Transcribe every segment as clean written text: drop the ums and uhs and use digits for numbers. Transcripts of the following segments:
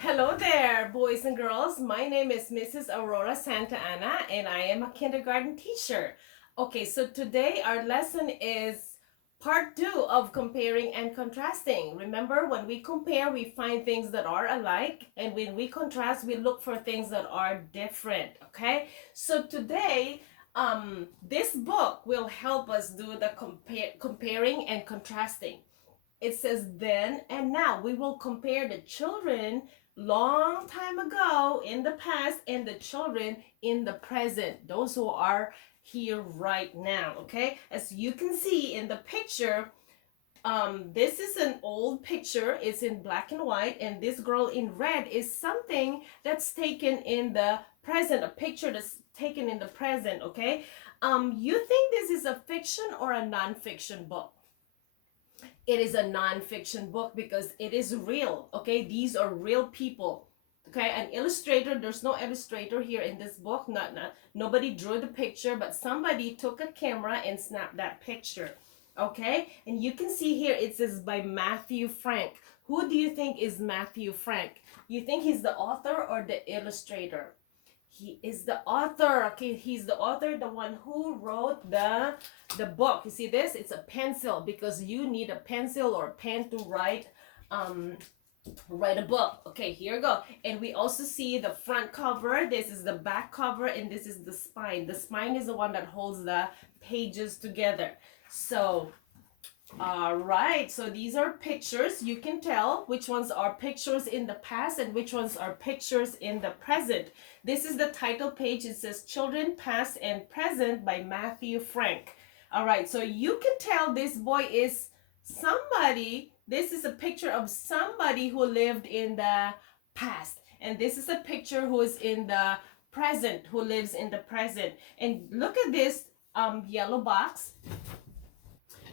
Hello there, boys and girls. My name is Mrs. Aurora Santa Ana, and I am a kindergarten teacher. Okay, so today our lesson is part two of comparing and contrasting. Remember, when we compare, we find things that are alike, and when we contrast, we look for things that are different. Okay, so today, this book will help us do the comparing and contrasting. It says then and now. We will compare the children long time ago in the past and the children in the present, those who are here right now. Okay, as you can see in the picture, this is an old picture. It's in black and white, and this girl in red is something that's taken in the present, a picture that's taken in the present. Okay, you think this is a fiction or a non-fiction book? It is a non-fiction book because it is real. Okay, these are real people. Okay, an illustrator, there's no illustrator here in this book. Not nobody drew the picture, but somebody took a camera and snapped that picture. Okay, and you can see here it says by Matthew Frank. Who do you think is Matthew Frank? You think he's the author or the illustrator? He is the author. Okay, he's the author, the one who wrote the book. You see this? It's a pencil because you need a pencil or a pen to write a book. Okay, here we go. And we also see the front cover. This is the back cover, and this is the spine. The spine is the one that holds the pages together. So all right, so these are pictures. You can tell which ones are pictures in the past and which ones are pictures in the present. This is the title page. It says Children Past and Present by Matthew Frank. All right, so you can tell this boy is somebody. This is a picture of somebody who lived in the past. And this is a picture who is in the present, who lives in the present. And look at this yellow box.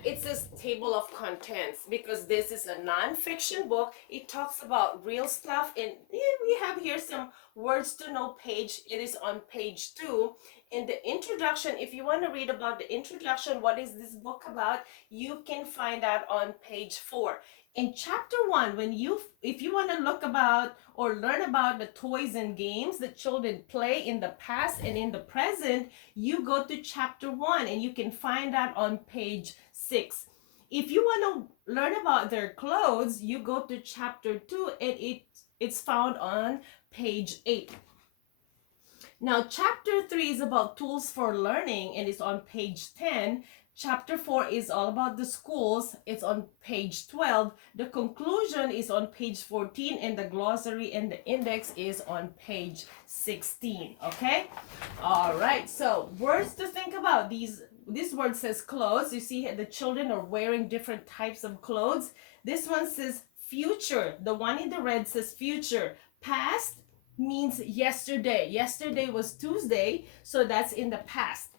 It says table of contents because this is a non-fiction book. It talks about real stuff, and we have here some words to know page. It is on page 2. In the introduction, if you want to read about the introduction, what is this book about, you can find out on page 4. In chapter 1, if you want to look about or learn about the toys and games that children play in the past and in the present, you go to chapter 1 and you can find out on page 6. If you want to learn about their clothes, you go to chapter 2 and it's found on page 8. Now, chapter 3 is about tools for learning and it's on page 10. Chapter 4 is all about the schools. It's on page 12. The conclusion is on page 14, and the glossary and the index is on page 16. Okay? All right. So, words to think about. This word says clothes. You see the children are wearing different types of clothes. This one says future. The one in the red says future. Past means yesterday. Yesterday was Tuesday, so that's in the past.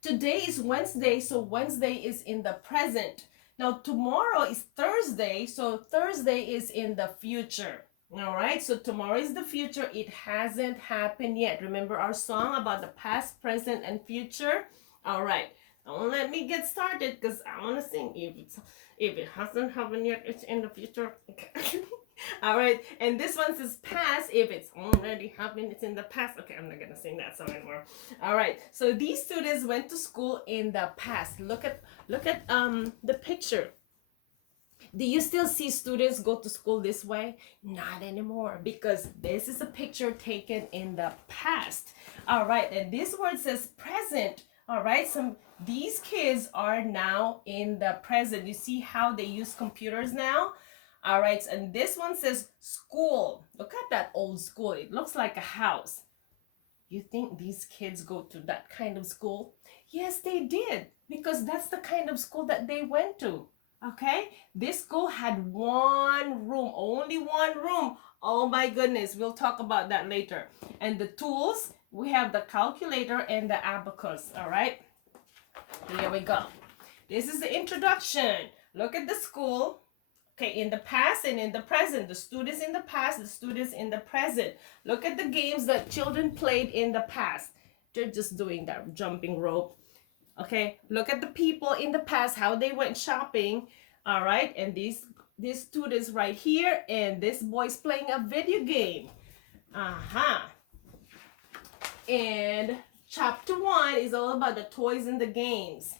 Today is Wednesday, so Wednesday is in the present. Now, tomorrow is Thursday, so Thursday is in the future. All right, so tomorrow is the future. It hasn't happened yet. Remember our song about the past, present, and future? All right, don't let me get started because I want to sing. If it hasn't happened yet, it's in the future. Okay. All right, and this one says past. If it's already happened, it's in the past. Okay, I'm not gonna sing that song anymore. All right, so these students went to school in the past. Look at the picture. Do you still see students go to school this way? Not anymore, because this is a picture taken in the past. All right, and this word says present. All right, these kids are now in the present. You see how they use computers now? All right, and this one says school. Look at that old school. It looks like a house. You think these kids go to that kind of school? Yes, they did, because that's the kind of school that they went to. Okay, this school had one room, only one room. Oh my goodness, we'll talk about that later. And the tools, we have the calculator and the abacus. All right, here we go. This is the introduction. Look at the school. Okay, in the past and in the present. The students in the past, the students in the present. Look at the games that children played in the past. They're just doing that jumping rope. Okay, look at the people in the past, how they went shopping. All right, and these this student's right here, and this boy's playing a video game. And chapter 1 is all about the toys and the games.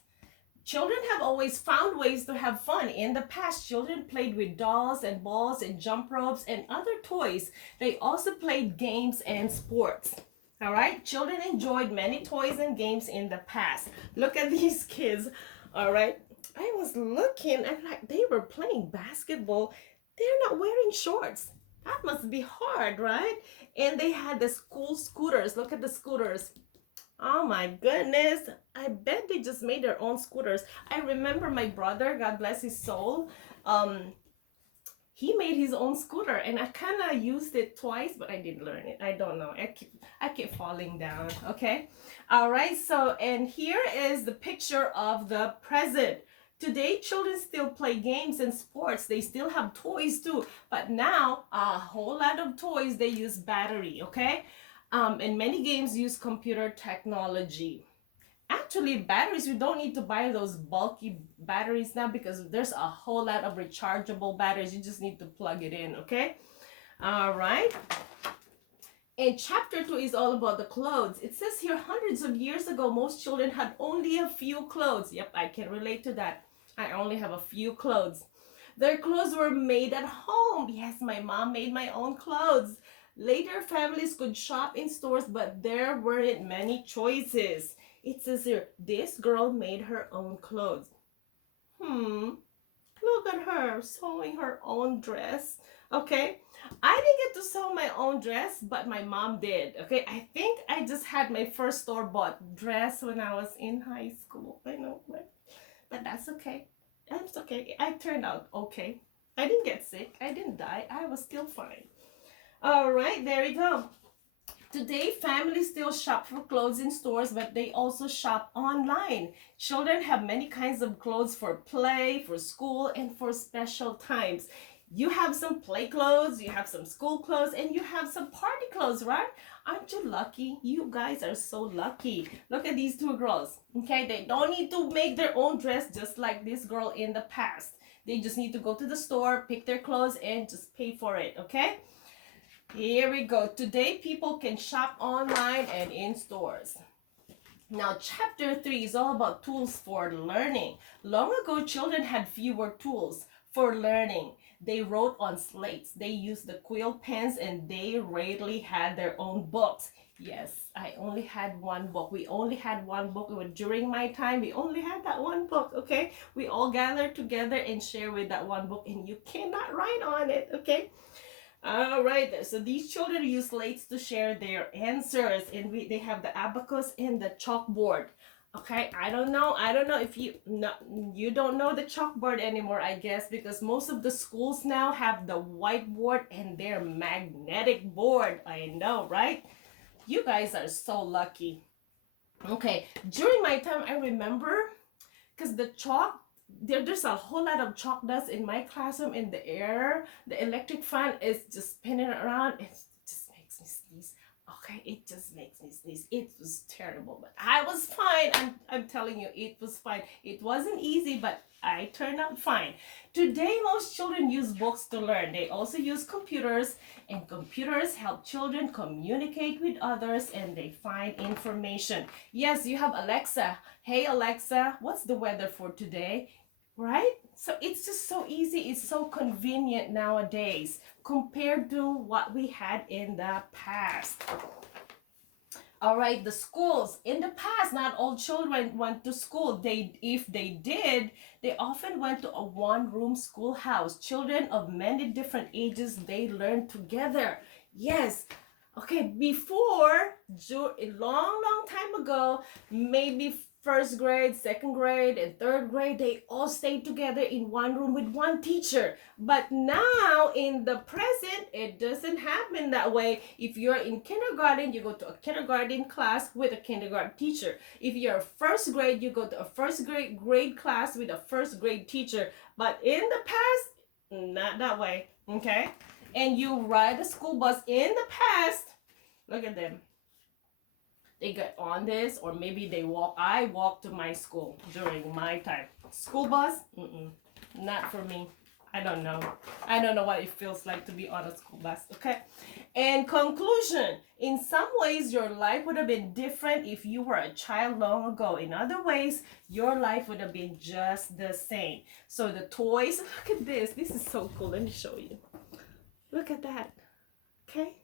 Children have always found ways to have fun. In the past, children played with dolls and balls and jump ropes and other toys. They also played games and sports. All right, children enjoyed many toys and games in the past. Look at these kids. All right, I was looking and like they were playing basketball. They're not wearing shorts. That must be hard, right? And they had the school scooters. Look at the scooters. Oh my goodness. I bet they just made their own scooters. I remember my brother, God bless his soul, he made his own scooter and I kind of used it twice, but I didn't learn it. I don't know. I keep falling down. Okay. All right. So, and here is the picture of the present. Today, children still play games and sports. They still have toys too, but now a whole lot of toys, they use battery. Okay. And many games use computer technology. Actually, batteries, you don't need to buy those bulky batteries now because there's a whole lot of rechargeable batteries. You just need to plug it in, okay? All right. And chapter 2 is all about the clothes. It says here, hundreds of years ago, most children had only a few clothes. Yep, I can relate to that. I only have a few clothes. Their clothes were made at home. Yes, my mom made my own clothes. Later, families could shop in stores, but there weren't many choices. It says here, this girl made her own clothes. Look at her sewing her own dress. Okay, I didn't get to sew my own dress, but my mom did. Okay, I think I just had my first store-bought dress when I was in high school. I know, but that's okay. That's okay. I turned out okay. I didn't get sick. I didn't die. I was still fine. All right, there we go. Today, families still shop for clothes in stores, but they also shop online. Children have many kinds of clothes for play, for school, and for special times. You have some play clothes, you have some school clothes, and you have some party clothes, right? Aren't you lucky? You guys are so lucky. Look at these two girls, okay? They don't need to make their own dress just like this girl in the past. They just need to go to the store, pick their clothes, and just pay for it, okay? Here we go. Today, people can shop online and in stores. Now, chapter 3 is all about tools for learning. Long ago, children had fewer tools for learning. They wrote on slates. They used the quill pens and they rarely had their own books. Yes, I only had one book. We only had one book. During my time, we only had that one book, okay? We all gathered together and share with that one book and you cannot write on it, okay? All right, so these children use slates to share their answers, and they have the abacus and the chalkboard. Okay, I don't know if you don't know the chalkboard anymore, I guess, because most of the schools now have the whiteboard and their magnetic board. I know, right? You guys are so lucky. Okay, during my time, I remember because the chalk there's a whole lot of chalk dust in my classroom in the air. The electric fan is just spinning around. It just makes me sneeze. Okay, it just makes me sneeze. It was terrible, but I was fine. I'm telling you, it was fine. It wasn't easy, but I turned out fine. Today, most children use books to learn. They also use computers, and computers help children communicate with others and they find information. Yes, you have Alexa. Hey, Alexa, what's the weather for today? Right? So it's just so easy. It's so convenient nowadays compared to what we had in the past. All right, the schools. In the past, not all children went to school. If they did, they often went to a one-room schoolhouse. Children of many different ages, they learned together. Yes. Okay, before, a long time ago, maybe first grade, second grade, and third grade, they all stayed together in one room with one teacher. But now, in the present, it doesn't happen that way. If you're in kindergarten, you go to a kindergarten class with a kindergarten teacher. If you're first grade, you go to a first grade class with a first grade teacher. But in the past, not that way, okay? And you ride a school bus in the past, look at them. They get on this, or maybe they walk. I walked to my school during my time. School bus? Not for me. I don't know. I don't know what it feels like to be on a school bus, okay? And conclusion, in some ways, your life would have been different if you were a child long ago. In other ways, your life would have been just the same. So the toys, look at this. This is so cool. Let me show you. Look at that. Okay?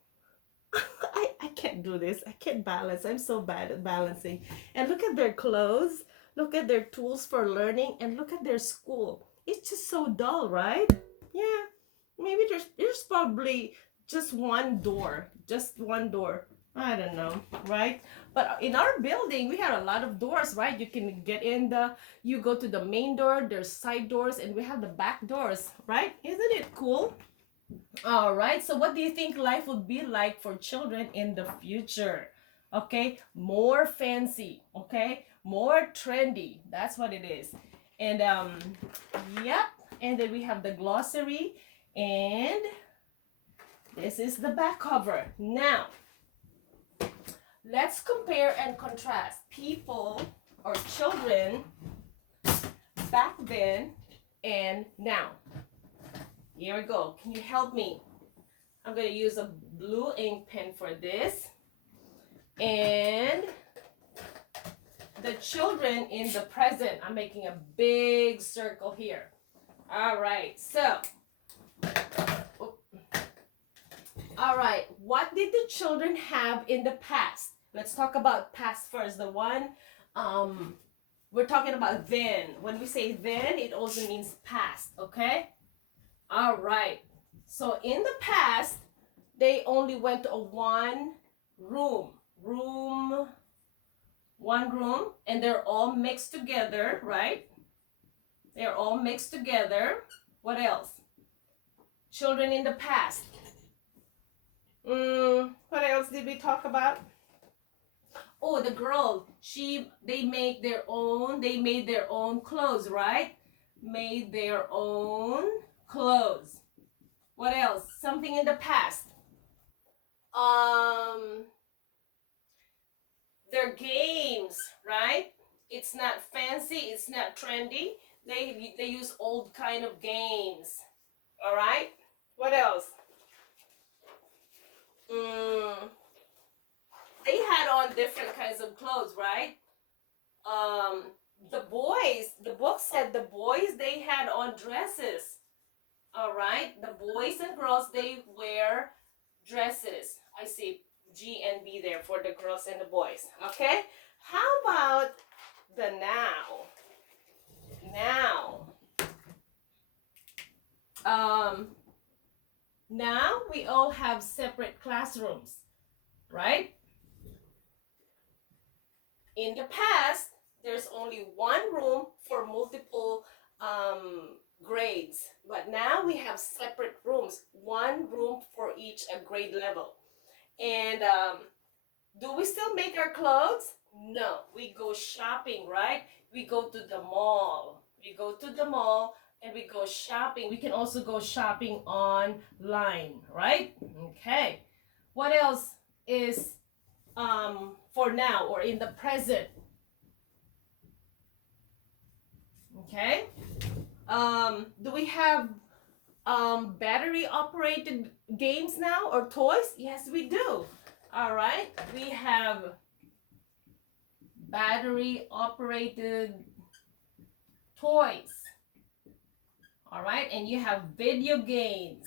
I can't do this. I can't balance. I'm so bad at balancing. And look at their clothes. Look at their tools for learning. And look at their school. It's just so dull, right? Yeah. Maybe there's probably just one door. Just one door. I don't know, right? But in our building, we had a lot of doors, right? You can get in you go to the main door, there's side doors, and we have the back doors, right? Isn't it cool? All right, so what do you think life would be like for children in the future? Okay, more fancy, okay, more trendy. That's what it is. And yep, and then we have the glossary, and this is the back cover. Now, let's compare and contrast people or children back then and now. Here we go. Can you help me? I'm going to use a blue ink pen for this. And the children in the present, I'm making a big circle here. All right. So, all right. What did the children have in the past? Let's talk about past first. The one we're talking about then. When we say then, it also means past, okay? All right. So in the past, they only went to a one room, and they're all mixed together, right? They're all mixed together. What else? Children in the past. What else did we talk about? Oh, the girl, they made their own clothes, right? Made their own clothes. What else? Something in the past. Their games, right? It's not fancy, it's not trendy. They use old kind of games. All right? What else? They had on different kinds of clothes, right? The book said the boys, they had on dresses. All right, the boys and girls, they wear dresses. I see G and B there for the girls and the boys. Okay, how about the now? Now we all have separate classrooms, right? In the past, there's only one room for multiple grades, but now we have separate rooms, one room for each grade level. And do we still make our clothes? No, we go shopping, right? We go to the mall. And we go shopping. We can also go shopping online, right? Okay. What else is for now or in the present? Okay. Do we have battery operated games now or toys? Yes, we do. All right. We have battery operated toys. All right. And you have video games.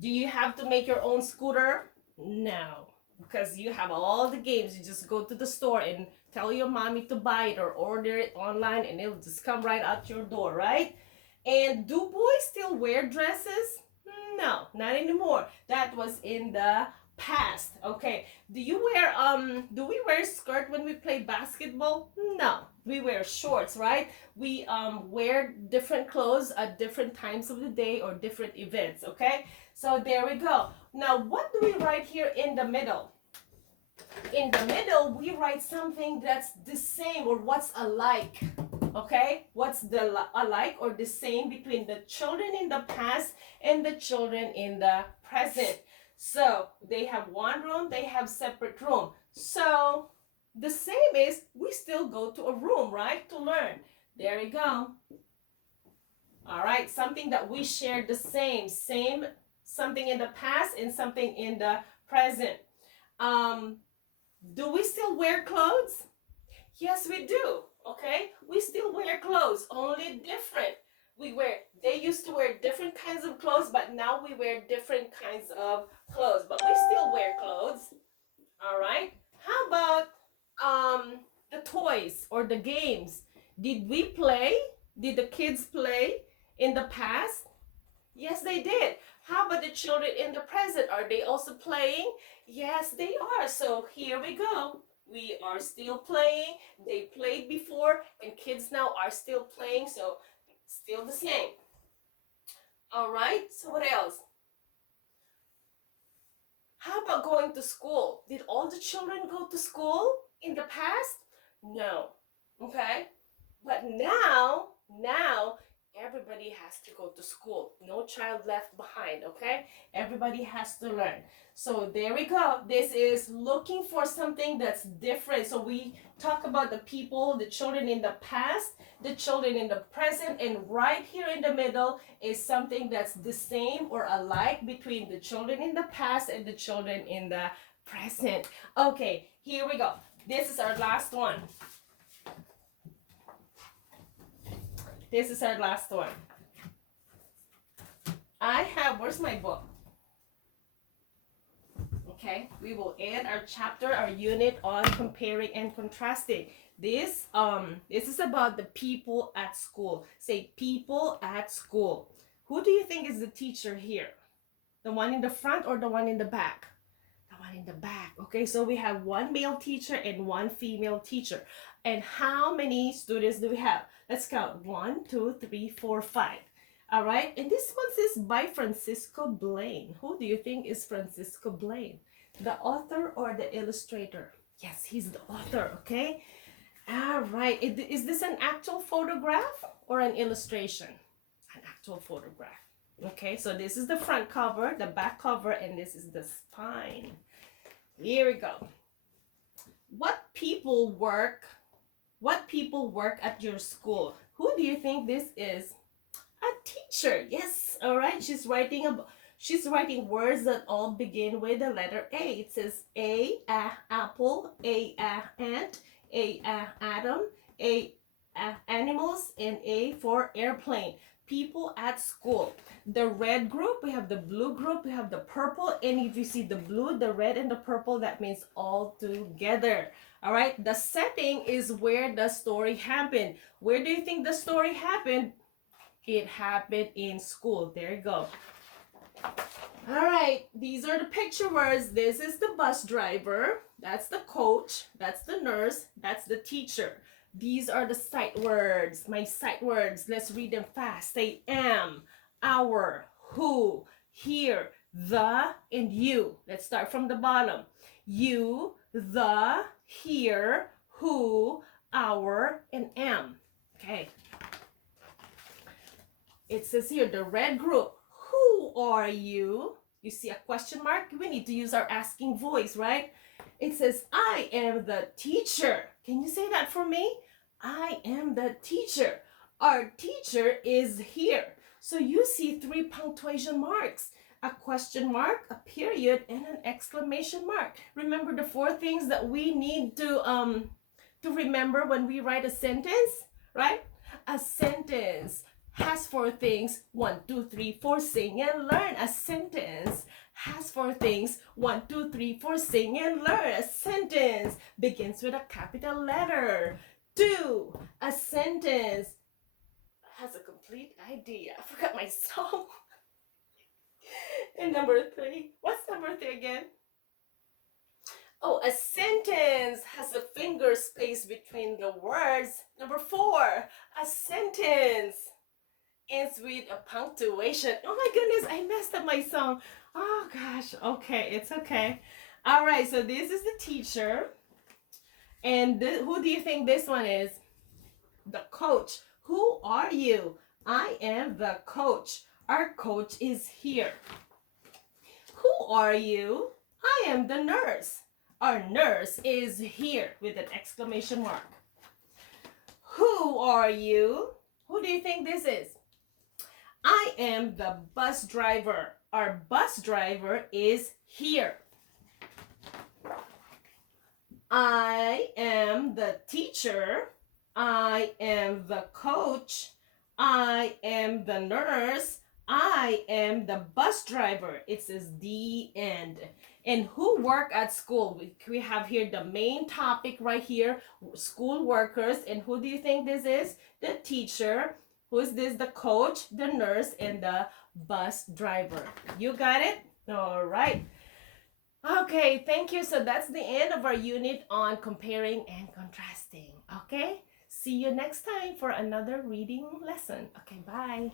Do you have to make your own scooter? No, because you have all the games. You just go to the store and tell your mommy to buy it or order it online and it'll just come right out your door, right? And do boys still wear dresses? No, not anymore. That was in the past. Okay. Do we wear skirt when we play basketball? No. We wear shorts, right? We wear different clothes at different times of the day or different events, okay? So there we go. Now, what do we write here in the middle? In the middle, we write something that's the same or what's alike. Okay? What's the alike or the same between the children in the past and the children in the present? So they have one room, they have separate room. So the same is we still go to a room, right? To learn. There you go. All right, something that we share the same, something in the past and something in the present. Do we still wear clothes? Yes, we do. Okay, we still wear clothes, only different. They used to wear different kinds of clothes, but now we wear different kinds of clothes, but we still wear clothes. All right. How about the toys or the games? Did we play? Did the kids play in the past? Yes, they did. How about the children in the present? Are they also playing? Yes, they are. So here we go. We are still playing. They played before, and kids now are still playing. So still the same. All right. So what else? How about going to school? Did all the children go to school in the past? No. Okay. But now everybody has to go to school. No child left behind, okay? Everybody has to learn. So there we go. This is looking for something that's different. So we talk about the people, the children in the past, the children in the present, and right here in the middle is something that's the same or alike between the children in the past and the children in the present. Okay, here we go. This is our last one. This is our last one. Where's my book? Okay, we will end our chapter, our unit on comparing and contrasting. This is about the people at school. Say people at school. Who do you think is the teacher here? The one in the front or the one in the back? The one in the back. Okay, so we have one male teacher and one female teacher. And how many students do we have? Let's count. 1, 2, 3, 4, 5. All right, and this one says by Francisco Blaine. Who do you think is Francisco Blaine? The author or the illustrator? Yes, he's the author, okay? All right, is this an actual photograph or an illustration? An actual photograph. Okay, so this is the front cover, the back cover, and this is the spine. Here we go. What people work at your school? Who do you think this is? A teacher. Yes. All right. She's writing words that all begin with the letter A. It says apple, ant, atom, animals, and A for airplane. People at school. The red group, we have the blue group, we have the purple, and if you see the blue, the red, and the purple, that means all together. All right, the setting is where the story happened. Where do you think the story happened? It happened in school. There you go. All right, these are the picture words. This is the bus driver. That's the coach. That's the nurse. That's the teacher. These are the sight words, my sight words. Let's read them fast. Say am, our, who, here, the, and you. Let's start from the bottom. You, the, here, who, our, and am. Okay. It says here, the red group. Who are you? You see a question mark? We need to use our asking voice, right? It says, I am the teacher. Can you say that for me? I am the teacher. Our teacher is here. So you see 3 punctuation marks. A question mark, a period, and an exclamation mark. Remember the 4 things that we need to remember when we write a sentence, right? A sentence has 4 things. 1, 2, 3, 4, sing and learn. A sentence has 4 things. 1, 2, 3, 4, sing and learn. A sentence begins with a capital letter. 2, a sentence has a complete idea. I forgot my song. And number 3, what's number 3 again? Oh, a sentence has a finger space between the words. Number 4, a sentence ends with a punctuation. Oh my goodness, I messed up my song. Oh gosh, okay, it's okay. All right, so this is the teacher. And who do you think this one is? The coach. Who are you? I am the coach. Our coach is here. Who are you? I am the nurse. Our nurse is here with an exclamation mark. Who are you? Who do you think this is? I am the bus driver. Our bus driver is here. I am the teacher. I am the coach. I am the nurse. I am the bus driver. It says the end. And who work at school? We have here the main topic right here, school workers. And who do you think this is? The teacher. Who is this? The coach, the nurse, and the bus driver. You got it? All right. Okay, thank you. So that's the end of our unit on comparing and contrasting. Okay, see you next time for another reading lesson. Okay, bye.